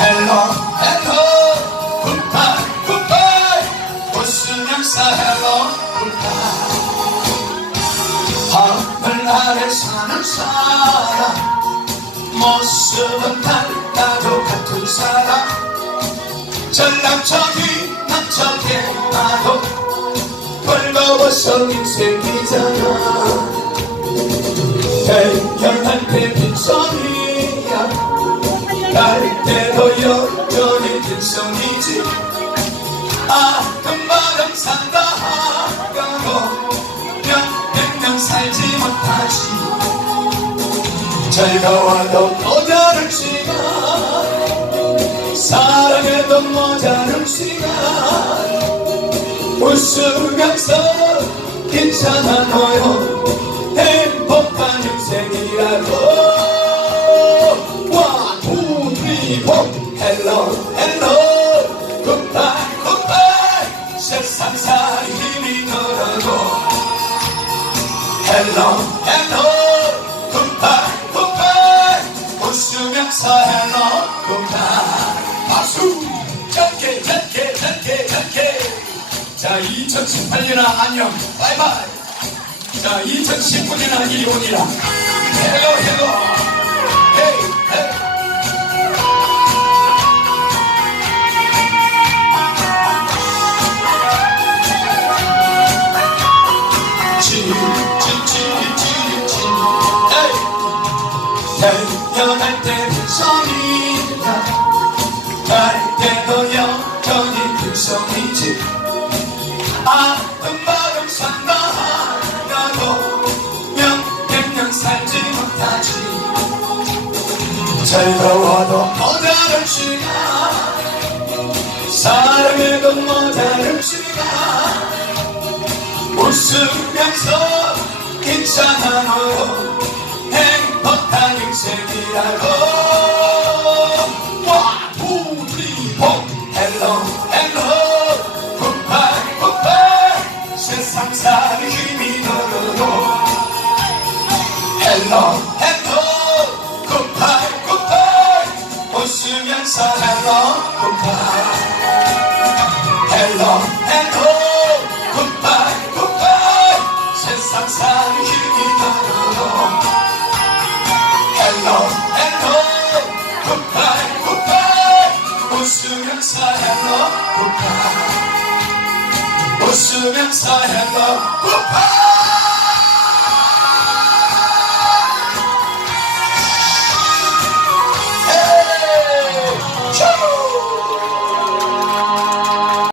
헬로 에코 굿바이 굿바이. 웃으면서 헬로 굿바이. 하늘 아래 사는 사람. 모습은 달라도 같은 사람. 전남쪽이 남쪽에 나도 벌거벗어 인생이잖아. 대결할 때 빈손이 갈 때도 여전히 빈손이지. 아금마름 산다 하고 몇백년 살지 못하지. 즐거워도 모자른 시간 사랑해도 모자른 시간 웃으면서 괜찮아 너요 four Hello, hello Goodbye, goodbye 세상살이 힘이 들어도 Hello, hello Goodbye, goodbye 웃으면서 Hello, goodbye 박수 짧게 짧게 짧게 짧게 자 2018년아 안녕 바이바이 자 2019년아 이리 오니라 헬로 헬로 태어날 때 빈성이다 갈 때도 여전히 빈성이지. 아픈 마음 산다 하나도 몇백년 살지 못하지. 즐거워도 모자른 시간 사랑해도 모자른 시간 웃으면서 괜찮아 너 Hello, hello Goodbye, goodbye 웃으면서 goodbye Hello, hello Goodbye, goodbye 세상 살이 힘이 들어도 Hello, hello Goodbye, goodbye 웃으면서 Hello, goodbye 웃으면서 Hello, goodbye